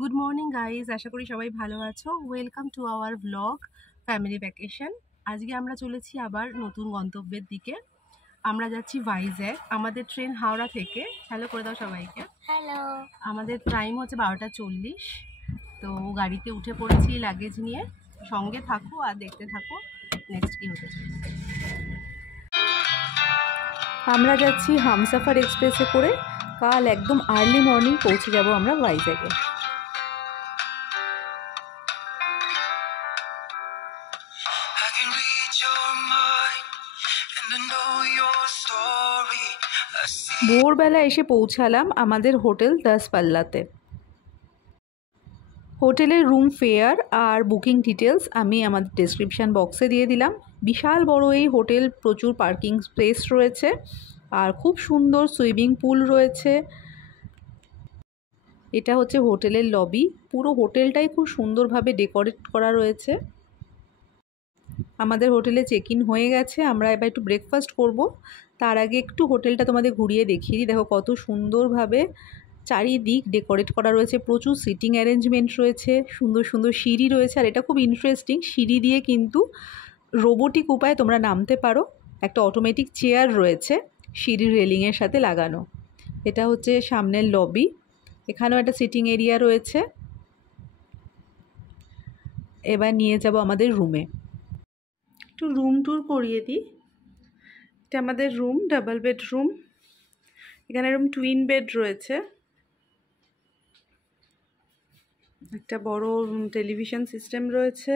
Good morning guys, আশা করি সবাই ভালো আছো। Welcome to our blog family vacation. আজকে আমরা চলেছি আবার নতুন গন্তব্যের দিকে। আমরা যাচ্ছি ভাইজ্যাগ। আমাদের ট্রেন হাওড়া থেকে। হ্যালো করে দাও সবাইকে। হ্যালো। আমাদের টাইম হচ্ছে 12:40। তো গাড়িতে উঠে পড়েছি লাগেজ নিয়ে। সঙ্গে থাকো আর দেখতে থাকো নেক্সট কি হতে চলেছে। আমরা যাচ্ছি হামসাফার এক্সপ্রেসে করে। কাল একদম আর্লি মর্নিং পৌঁছে যাব আমরা ভাইজ্যাগে। ভোরবেলা এসে পৌঁছালাম আমাদের হোটেল 10 পাল্লাতে। হোটেলের রুম ফেয়ার আর বুকিং ডিটেলস আমি আমাদের ডেসক্রিপশান বক্সে দিয়ে দিলাম। বিশাল বড় এই হোটেল, প্রচুর পার্কিং স্পেস রয়েছে আর খুব সুন্দর সুইমিং পুল রয়েছে। এটা হচ্ছে হোটেলের লবি। পুরো হোটেলটাই খুব সুন্দরভাবে ডেকোরেট করা রয়েছে। আমাদের হোটেলে চেক ইন হয়ে গেছে। আমরা এবার একটু ব্রেকফাস্ট করব। তার আগে একটু হোটেলটা তোমাদের ঘুরিয়ে দেখিয়ে দিই। দেখো কত সুন্দরভাবে চারিদিক ডেকোরেট করা রয়েছে। প্রচুর সিটিং অ্যারেঞ্জমেন্ট রয়েছে, সুন্দর সুন্দর সিঁড়ি রয়েছে। আর এটা খুব ইন্টারেস্টিং, সিঁড়ি দিয়ে কিন্তু রোবোটিক উপায়ে তোমরা নামতে পারো। একটা অটোমেটিক চেয়ার রয়েছে সিঁড়ির রেলিংয়ের সাথে লাগানো। এটা হচ্ছে সামনের লবি। এখানেও একটা সিটিং এরিয়া রয়েছে। এবার নিয়ে যাব আমাদের রুমে। একটু রুম ট্যুর করিয়ে দিই। এটা আমাদের রুম, ডাবল বেডরুম। এখানে এরকম টুইন বেড রয়েছে। একটা বড় টেলিভিশন সিস্টেম রয়েছে।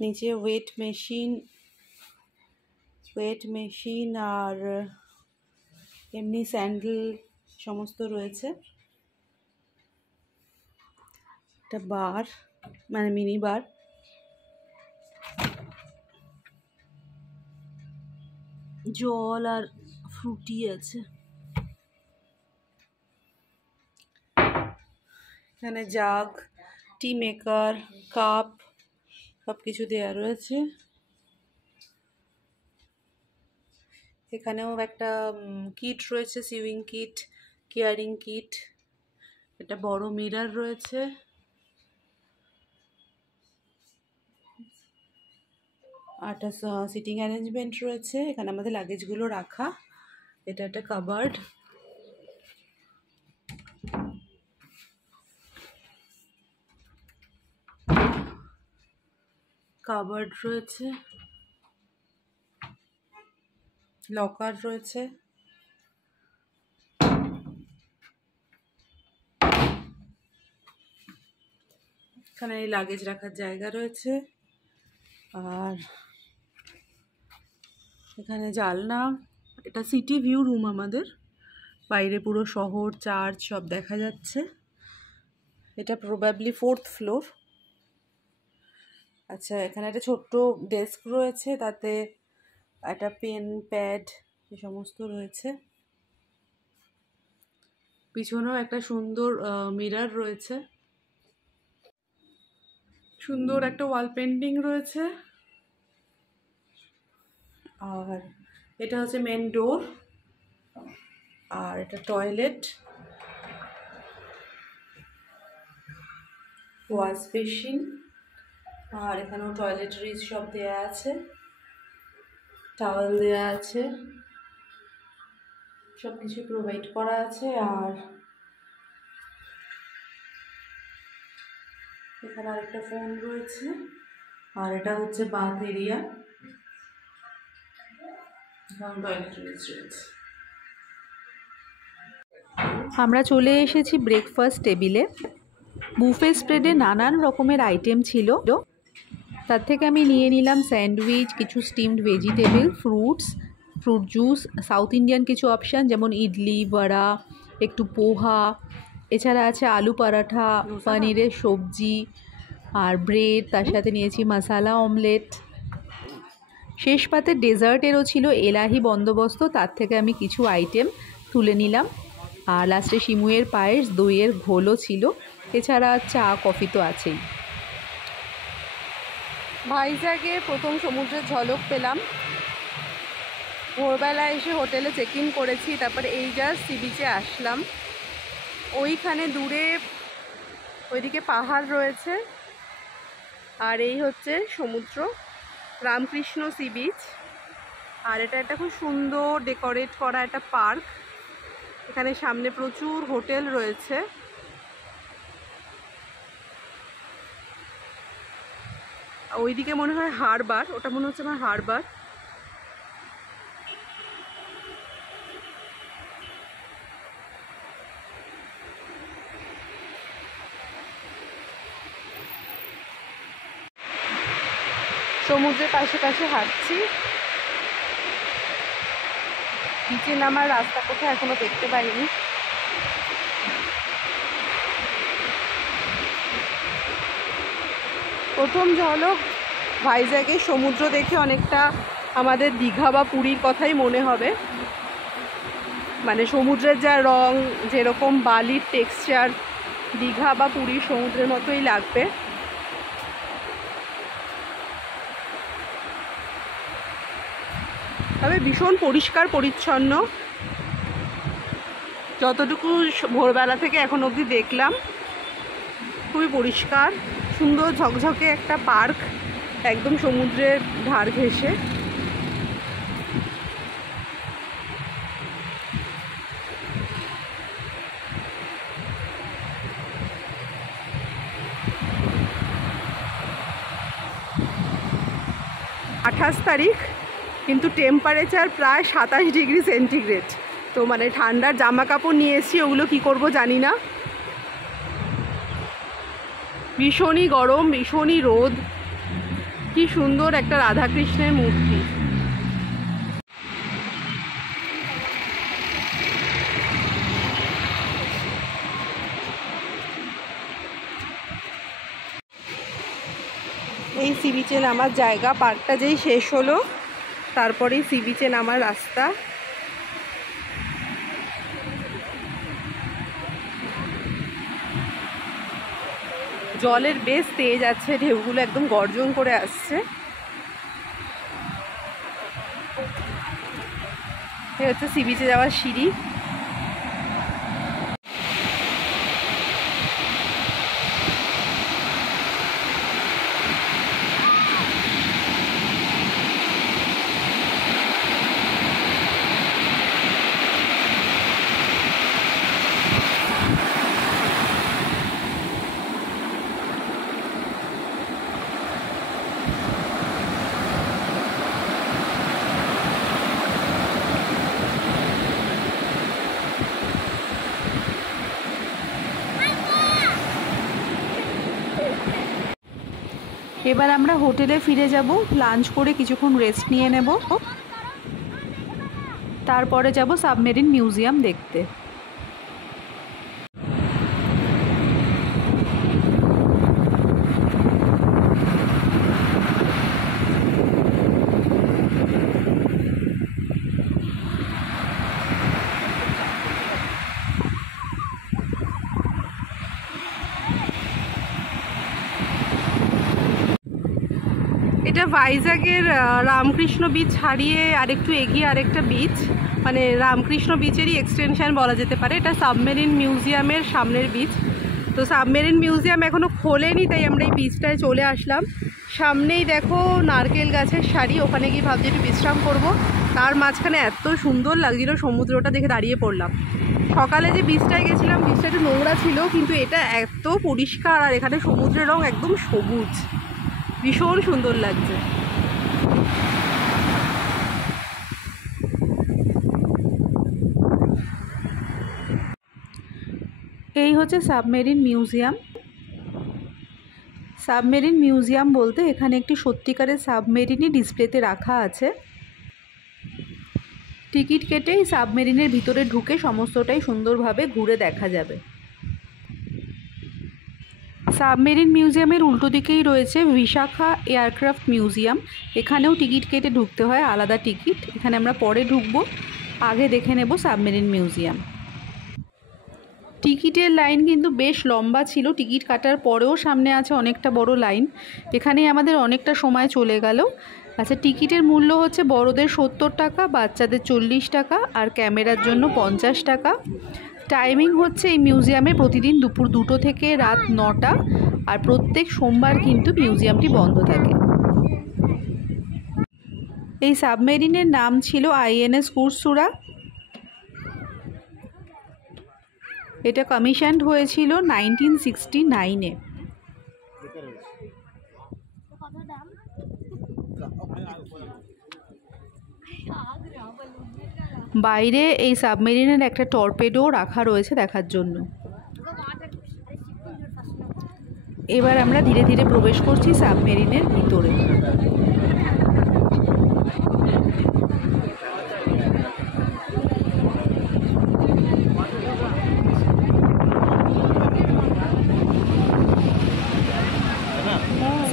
নিচে ওয়েট মেশিন আর এমনি স্যান্ডেল সমস্ত রয়েছে। একটা বার, মানে মিনি বার। জল আর ফ্রুটি আছে। এখানে জাগ, টি মেকার, কাপ সব কিছু দেওয়া রয়েছে। এখানেও একটা কিট রয়েছে, সুইমিং কিট, কেয়ারিং কিট। একটা বড় মিরর রয়েছে। একটা সিটিং অ্যারেঞ্জমেন্ট রয়েছে। এখানে আমাদের লাগেজগুলো রাখা। এটা একটা কাবার্ড রয়েছে, লকার রয়েছে। এখানে লাগেজ রাখার জায়গা রয়েছে। আর এখানে জানলা। এটা সিটি ভিউ রুম আমাদের। বাইরে পুরো শহর, চার্চ সব দেখা যাচ্ছে। এটা প্রবাবলি 4th ফ্লোর। আচ্ছা, এখানে একটা ছোট্ট ডেস্ক রয়েছে, তাতে একটা পেন, প্যাড এ সমস্ত রয়েছে। পিছনেও একটা সুন্দর মিরর রয়েছে। সুন্দর একটা ওয়াল পেন্টিং রয়েছে। আর এটা হচ্ছে মেন ডোর। আর এটা টয়লেট, ওয়াশ বেসিন। আর এখানেও টয়লেটরিজ সব দেয়া আছে, টাওয়েল দেয়া আছে, সব কিছু প্রোভাইড করা আছে। আর এখানে আরেকটা ফোন রয়েছে। আর এটা হচ্ছে বাথ এরিয়া, টয়লেটরিজ রয়েছে। আমরা চলে এসেছি ব্রেকফাস্ট টেবিলে। বুফে স্প্রেডে নানান রকমের আইটেম ছিল। তার থেকে আমি নিয়ে নিলাম স্যান্ডউইচ, কিছু steamed vegetable, fruit juice, south Indian কিছু অপশান যেমন ইডলি, বড়া, একটু পোহা। এছাড়া আছে আলু পরাঠা, পনিরের সবজি আর ব্রেড। তার সাথে নিয়েছি মশালা অমলেট। শেষ পাতে ডেজার্টেরও ছিল এলাহি বন্দোবস্ত। তার থেকে আমি কিছু আইটেম তুলে নিলাম। আর লাস্টে শিমুয়ের পায়েস, দইয়ের ঘোলও ছিল। এছাড়া চা, কফি তো আছেই। ভাইজ্যাগে প্রথম সমুদ্রের ঝলক পেলাম। ভোরবেলা এসে হোটেলে চেক ইন করেছি, তারপরে এই জাস্ট সি বিচে আসলাম। ওইখানে দূরে ওইদিকে পাহাড় রয়েছে, আর এই হচ্ছে সমুদ্র, রামকৃষ্ণ সি বিচ। আর এটা একটা খুব সুন্দর ডেকোরেট করা একটা পার্ক। এখানে সামনে প্রচুর হোটেল রয়েছে। ওইদিকে মনে হয় হারবার, ওটা মনে হচ্ছে আমার হারবার। সমুদ্রের পাশে পাশে হাঁটছি। নিচে নামার রাস্তা কোথায় এখনো দেখতে পাইনি। প্রথম ঝলক ভাইজ্যাগের সমুদ্র দেখে অনেকটা আমাদের দীঘা বা পুরীর কথাই মনে হবে। মানে সমুদ্রের যা রং, যেরকম বালির টেক্সচার, দীঘা বা পুরীর সমুদ্রের মতোই লাগবে। তবে ভীষণ পরিষ্কার পরিচ্ছন্ন। যতটুকু ভোরবেলা থেকে এখন অবধি দেখলাম, খুবই পরিষ্কার, সুন্দর ঝকঝকে একটা পার্ক, একদম সমুদ্রের ধার ঘেঁষে। আঠাশ তারিখ, কিন্তু টেম্পারেচার প্রায় 27 ডিগ্রি সেন্টিগ্রেড। তো মানে ঠান্ডার জামা কাপড় নিয়ে এসেছি, ওগুলো কী করব জানি না। ভীষণই গরম, ভীষণই রোদ। কি সুন্দর একটা রাধাকৃষ্ণের মূর্তি। এই সি বিচে নামার জায়গা, পার্কটা যেই শেষ হলো তারপরেই সি বিচে নামার রাস্তা। জলের বেশ তেজ আছে, ঢেউগুলো একদম গর্জন করে আসছে। এই হচ্ছে সি বিচে যাওয়ার সিঁড়ি। এবার আমরা হোটেলে ফিরে যাব, লাঞ্চ করে কিছুক্ষণ রেস্ট নিয়ে নেব, তারপরে যাব সাবমেরিন মিউজিয়াম দেখতে। এটা ভাইজ্যাগের রামকৃষ্ণ বিচ ছাড়িয়ে আরেকটু এগিয়ে আরেকটা বিচ, মানে রামকৃষ্ণ বিচেরই এক্সটেনশন বলা যেতে পারে। এটা সাবমেরিন মিউজিয়ামের সামনের বিচ। তো সাবমেরিন মিউজিয়াম এখনও খোলেনি, তাই আমরা এই বিচটায় চলে আসলাম। সামনেই দেখো নারকেল গাছের সারি, ওখানে গিয়ে ভাবছি একটু বিশ্রাম করব। তার মাঝখানে এত সুন্দর লাগছিল সমুদ্রটা দেখে দাঁড়িয়ে পড়লাম। সকালে যে বিচটায় গেছিলাম, বিচটা একটু নোংরা ছিল, কিন্তু এটা এত পরিষ্কার, আর এখানে সমুদ্রের রং একদম সবুজ, ভীষণ সুন্দর লাগছে। এই হচ্ছে সাবমেরিন মিউজিয়াম। সাবমেরিন মিউজিয়াম বলতে এখানে একটি সত্যিকারের সাবমেরিনই ডিসপ্লেতে রাখা আছে। টিকিট কেটে এই সাবমেরিনের ভিতরে ঢুকে সমস্তটাই সুন্দরভাবে ঘুরে দেখা যাবে। সাবমেরিন মিউজিয়ামের উল্টো দিকেই রয়েছে বিশাখা এয়ারক্রাফট মিউজিয়াম। এখানেও টিকিট কেটে ঢুকতে হয়, আলাদা টিকিট। এখানে আমরা পরে ঢুকবো, আগে দেখে নেব সাবমেরিন মিউজিয়াম। টিকিটের লাইন কিন্তু বেশ লম্বা ছিল, টিকিট কাটার পরেও সামনে আছে অনেকটা বড় লাইন। এখানেই আমাদের অনেকটা সময় চলে গেল। আচ্ছা, টিকিটের মূল্য হচ্ছে বড়দের 70 টাকা, বাচ্চাদের 40 টাকা, আর ক্যামেরার জন্য 50 টাকা। টাইমিং হচ্ছে এই মিউজিয়ামে প্রতিদিন দুপুর 2টো থেকে রাত 9টা, আর প্রত্যেক সোমবার কিন্তু মিউজিয়ামটি বন্ধ থাকে। এই সাবমেরিনের নাম ছিল INS কুরসুরা। এটা কমিশনড হয়েছিল 1969-এ। বাইরে এই সাবমেরিনের একটা টর্পেডো রাখা রয়েছে দেখার জন্য। এবার আমরা ধীরে ধীরে প্রবেশ করছি সাবমেরিনের ভিতরে।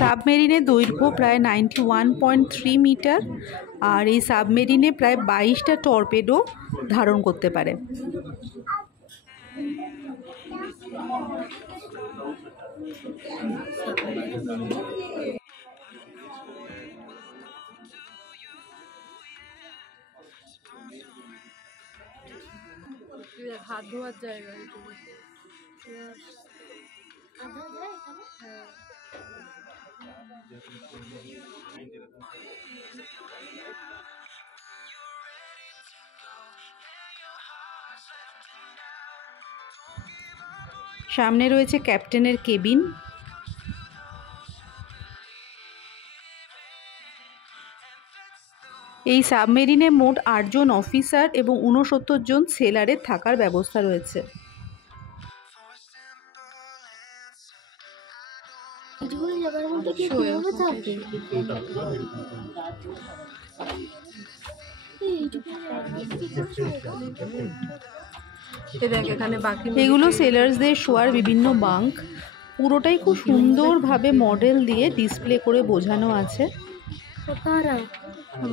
সাবমেরিনের দৈর্ঘ্য প্রায় 91.3 মিটার, আর এই সাবমেরিনে প্রায় 22টা টর্পেডো ধারণ করতে পারে। হাত ধোয়ার জায়গা। সামনে রয়েছে ক্যাপ্টেনের কেবিন। এই সাবমেরিনে মোট 8 জন অফিসার এবং 69 জন সেলারের থাকার ব্যবস্থা রয়েছে। এগুলো সেলার্সদের শোয়ার বিভিন্ন বাঙ্ক। পুরোটাই খুব সুন্দরভাবে মডেল দিয়ে ডিসপ্লে করে বোঝানো আছে।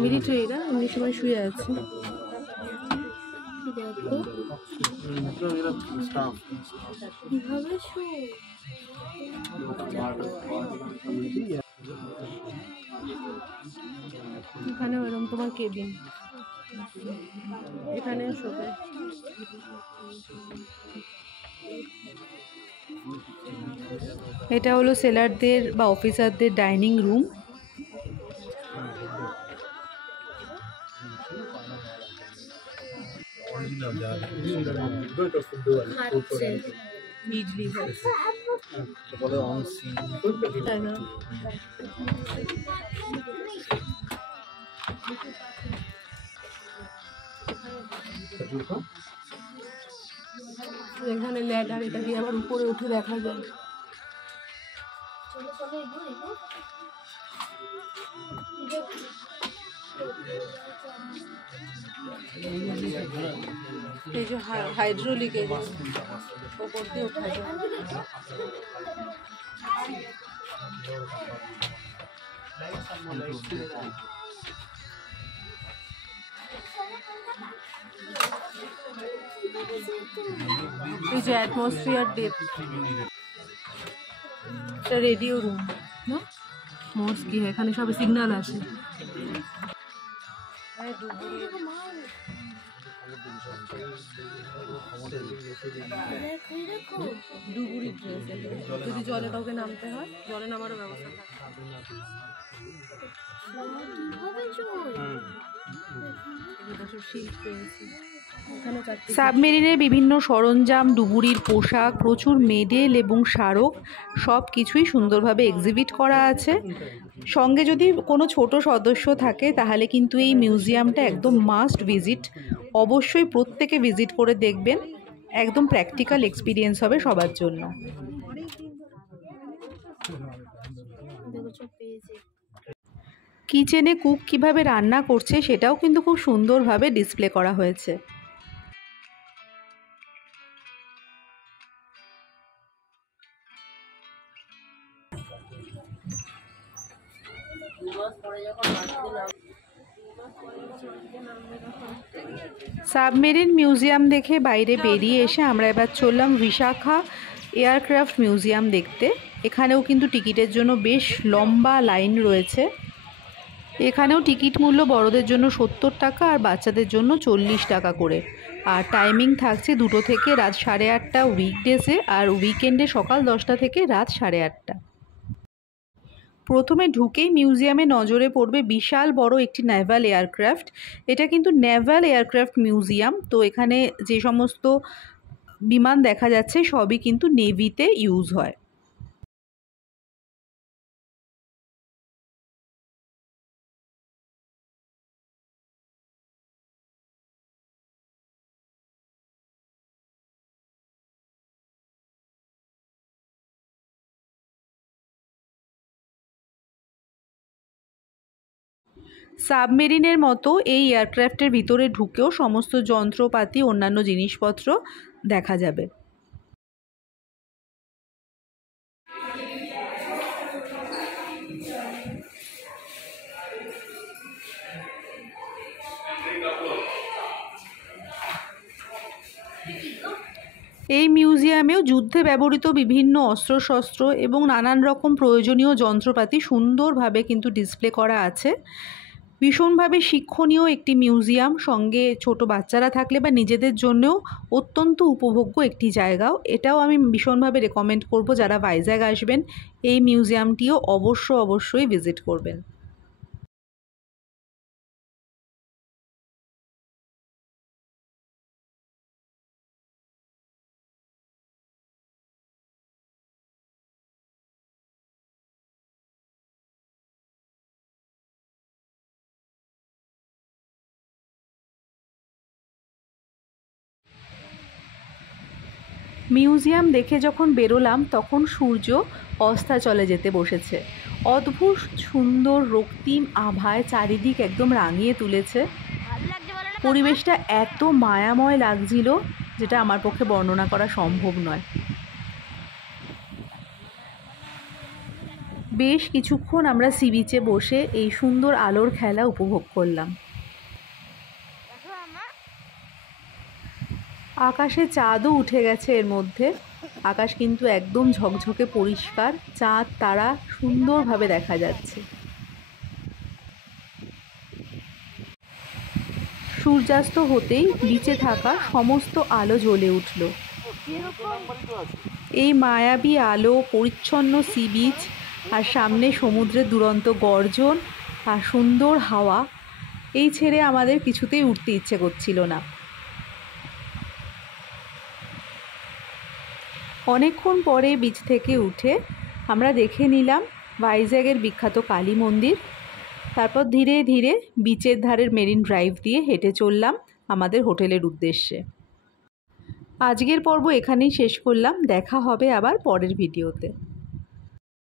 মিলিটারিরা এমনি সময় শুয়ে আছে। এখানে এরকম তোমার কেবিন, এখানে শোবে। এটা হলো সেলারদের বা অফিসারদের ডাইনিং রুম। এখানে ল্যাডার, এটা দিয়ে আবার উপরে উঠে দেখা যায়। এই যে হাইড্রোলিক ওপর দিয়ে উঠা যায়। এই যে অ্যাটমসফিয়ার ডেপথ, এটা রেডিও রুম না, মোর্স কি এখানে সব সিগন্যাল আসে। ডুবুরি ড্রেস, যদি জলে কাউকে নামতে হয় জলে নামারও ব্যবস্থা থাকে। সাবমেরিনের বিভিন্ন সরঞ্জাম, ডুবুরির পোশাক, প্রচুর মেডেল এবং স্মারক সব কিছুই সুন্দরভাবে এক্সিবিট করা আছে। সঙ্গে যদি কোনো ছোট সদস্য থাকে তাহলে কিন্তু এই মিউজিয়ামটা একদম মাস্ট ভিজিট। অবশ্যই প্রত্যেকে ভিজিট করে দেখবেন, একদম প্র্যাকটিক্যাল এক্সপিরিয়েন্স হবে সবার জন্য। কিচেনে কুক কিভাবে রান্না করছে সেটাও কিন্তু খুব সুন্দরভাবে ডিসপ্লে করা হয়েছে। সাবমেরিন মিউজিয়াম দেখে বাইরে বেরিয়ে এসে আমরা এবার চললাম বিশাখা এয়ারক্রাফট মিউজিয়াম দেখতে। এখানেও কিন্তু টিকিটের জন্য বেশ লম্বা লাইন রয়েছে। এখানেও টিকিট মূল্য বড়দের জন্য 70 টাকা আর বাচ্চাদের জন্য 40 টাকা করে। আর টাইমিং থাকছে 2টো থেকে রাত 8:30 উইকডেজে, আর উইকেন্ডে সকাল 10টা থেকে রাত 8:30। প্রথমে ঢুকেই মিউজিয়ামে নজরে পড়বে বিশাল বড় একটি নেভাল এয়ারক্রাফট। এটা কিন্তু নেভাল এয়ারক্রাফট মিউজিয়াম। তো এখানে যে সমস্ত বিমান দেখা যাচ্ছে সবই কিন্তু নেভিতে ইউজ হয়। সাবমেরিনের মতো এই এয়ারক্রাফটের ভিতরে ঢুকেও সমস্ত যন্ত্রপাতি, অন্যান্য জিনিসপত্র দেখা যাবে। এই মিউজিয়ামেও যুদ্ধে ব্যবহৃত বিভিন্ন অস্ত্রশস্ত্র এবং নানান রকম প্রয়োজনীয় যন্ত্রপাতি সুন্দরভাবে কিন্তু ডিসপ্লে করা আছে। ভীষণভাবে শিক্ষণীয় একটি মিউজিয়াম, সঙ্গে ছোট বাচ্চারা থাকলে বা নিজেদের জন্যও অত্যন্ত উপভোগ্য একটি জায়গাও। এটাও আমি ভীষণভাবে রেকমেন্ড করব, যারা ভাইজ্যাগ আসবেন এই মিউজিয়ামটিও অবশ্যই ভিজিট করবেন। মিউজিয়াম দেখে যখন বেরোলাম তখন সূর্য অস্তাচলে যেতে বসেছে। অদ্ভুত সুন্দর রক্তিম আভায় চারিদিক একদম রাঙিয়ে তুলেছে। পরিবেশটা এত মায়াময় লাগছিল যেটা আমার পক্ষে বর্ণনা করা সম্ভব নয়। বেশ কিছুক্ষণ আমরা সি বিচে বসে এই সুন্দর আলোর খেলা উপভোগ করলাম। আকাশে চাঁদও উঠে গেছে এর মধ্যে। আকাশ কিন্তু একদম ঝকঝকে পরিষ্কার, চাঁদ তারা সুন্দরভাবে দেখা যাচ্ছে। সূর্যাস্ত হতেই বিচে থাকা সমস্ত আলো জ্বলে উঠল। এই মায়াবী আলো, পরিচ্ছন্ন সি বিচ, আর সামনে সমুদ্রের দুরন্ত গর্জন আর সুন্দর হাওয়া, এই ছেড়ে আমাদের কিছুতেই উঠতে ইচ্ছে করছিল না। অনেকক্ষণ পরে বিচ থেকে উঠে আমরা দেখে নিলাম ভাইজ্যাগের বিখ্যাত কালী মন্দির। তারপর ধীরে ধীরে বিচের ধারের মেরিন ড্রাইভ দিয়ে হেঁটে চললাম আমাদের হোটেলের উদ্দেশ্যে। আজকের পর্ব এখানেই শেষ করলাম। দেখা হবে আবার পরের ভিডিওতে।